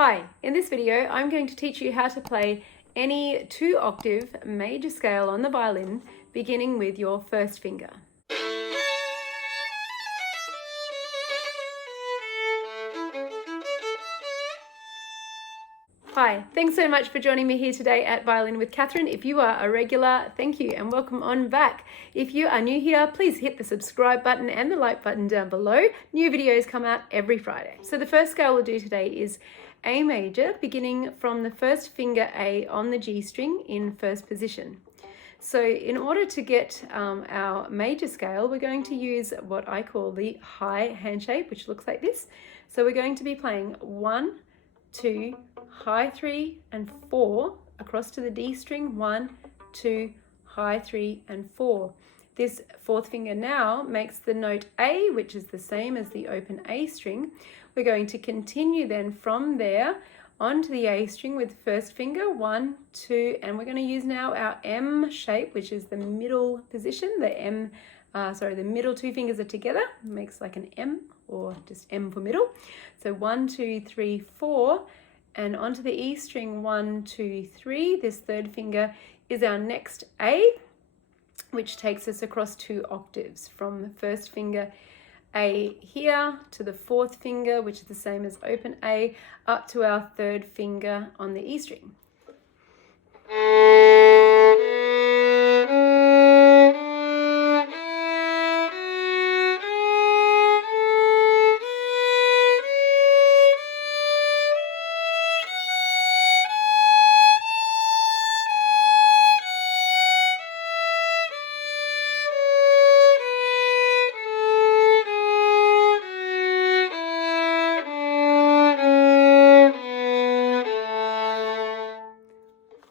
Hi, in this video I'm going to teach you how to play any 2-octave major scale on the violin, beginning with your first finger. Hi, thanks so much for joining me here today at Violin with Catherine. If you are a regular, thank you and welcome on back. If you are new here, please hit the subscribe button and the like button down below. New videos come out every Friday. So the first scale we'll do today is A major, beginning from the first finger A on the G string in first position. So in order to get our major scale, we're going to use what I call the high hand shape, which looks like this. So we're going to be playing 1, 2, high 3 and 4 across to the D string, 1, 2, high 3 and 4. This fourth finger now makes the note A, which is the same as the open A string. We're going to continue then from there onto the A string with first finger, 1, 2, and we're going to use now our M shape, which is the middle position. The middle two fingers are together, makes like an M, or just M for middle. So 1, 2, 3, 4, and onto the E string, 1, 2, 3. This third finger is our next A, which takes us across 2 octaves from the first finger A here to the fourth finger, which is the same as open A, up to our third finger on the E string.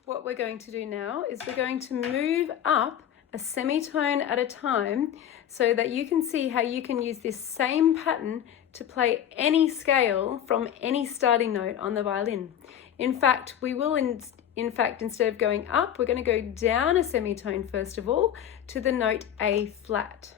What we're going to do now is we're going to move up a semitone at a time so that you can see how you can use this same pattern to play any scale from any starting note on the violin. In fact, we will instead of going up, we're going to go down a semitone first of all to the note A flat.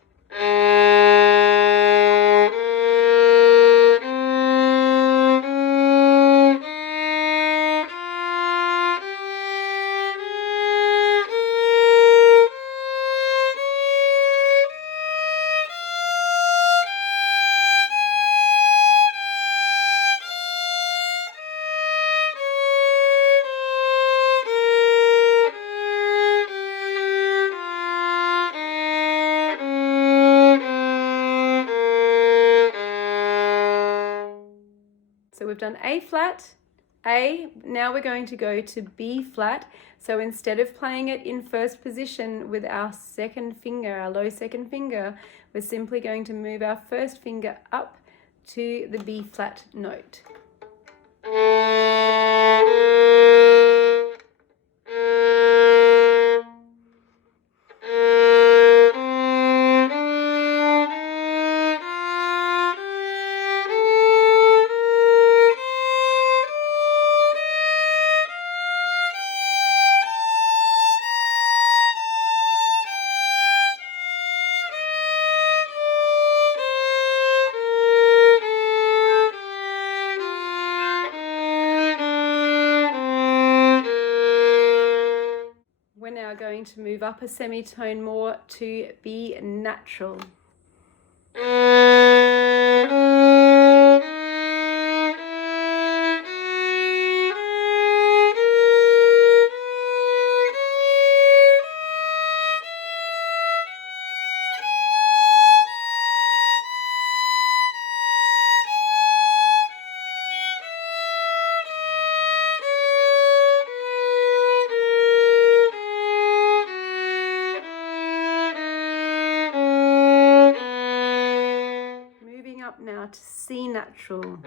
So we've done A flat, A, now we're going to go to B flat. So instead of playing it in first position with our second finger, our low second finger, we're simply going to move our first finger up to the B flat note. Going to move up a semitone more to B natural. Now to C natural.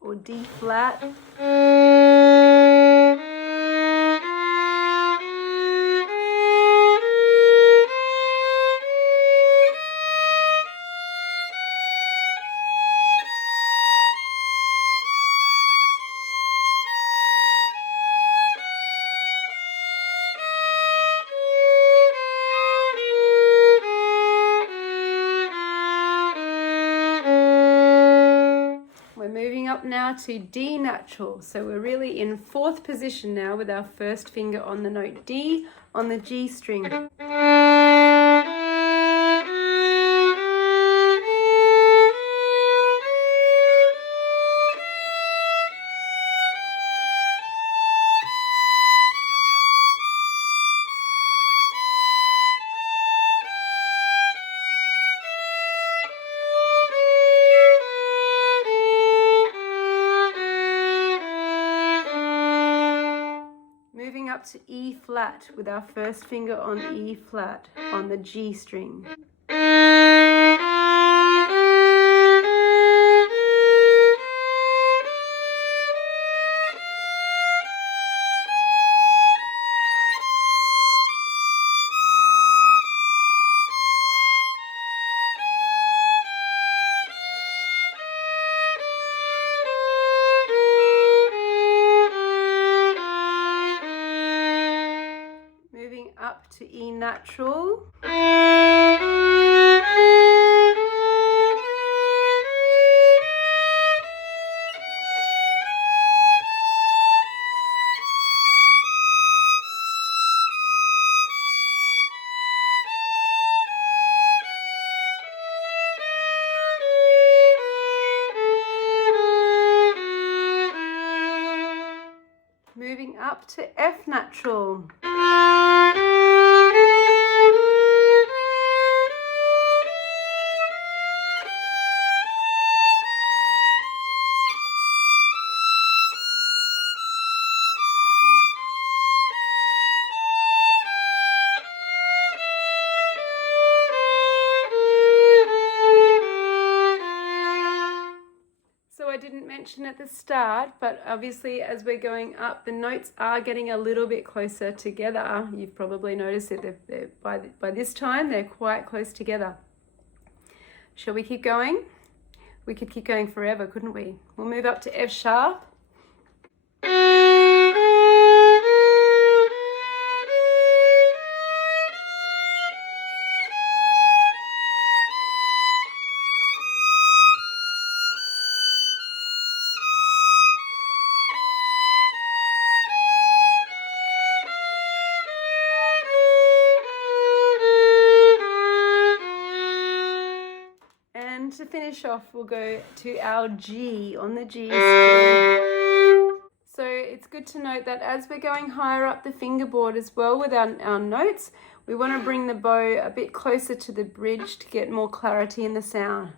or D flat. Moving up now to D natural. So we're really in fourth position now with our first finger on the note D on the G string. Up to E flat with our first finger on E flat on the G string. Up to E natural. Moving up to F natural. I didn't mention at the start, but obviously as we're going up, the notes are getting a little bit closer together. You've probably noticed that by this time they're quite close together. Shall we keep going? We could keep going forever, couldn't we? We'll move up to F sharp. To finish off, we'll go to our G on the G string. So it's good to note that as we're going higher up the fingerboard as well with our notes, we want to bring the bow a bit closer to the bridge to get more clarity in the sound.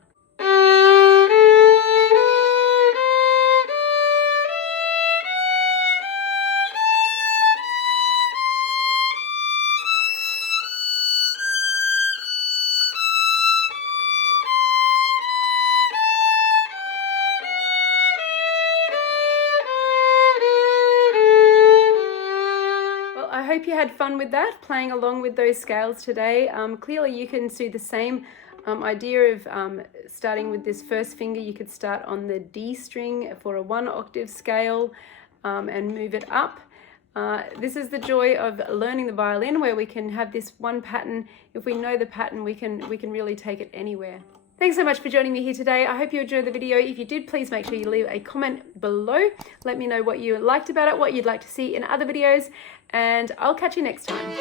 I hope you had fun with that, playing along with those scales today. Clearly you can see the same idea of starting with this first finger. You could start on the D string for a 1 octave scale and move it up. This is the joy of learning the violin, where we can have this one pattern. If we know the pattern, we can really take it anywhere. Thanks so much for joining me here today. I hope you enjoyed the video. If you did, please make sure you leave a comment below. Let me know what you liked about it, what you'd like to see in other videos, and I'll catch you next time.